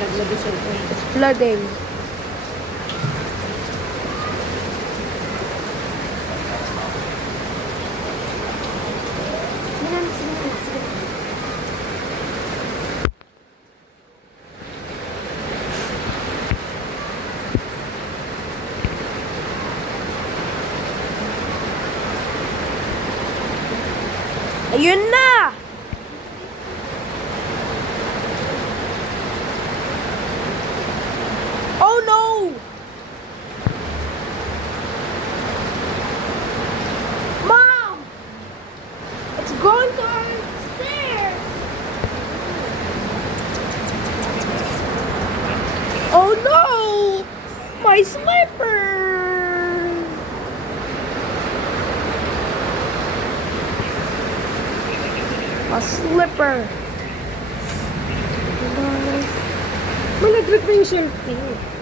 nalaglag yung cellphone. It's flooding. Ayun na! Oh no! Mom! It's going to our stairs! Oh no! My slipper! A slipper. Malaglag na yung cellphone.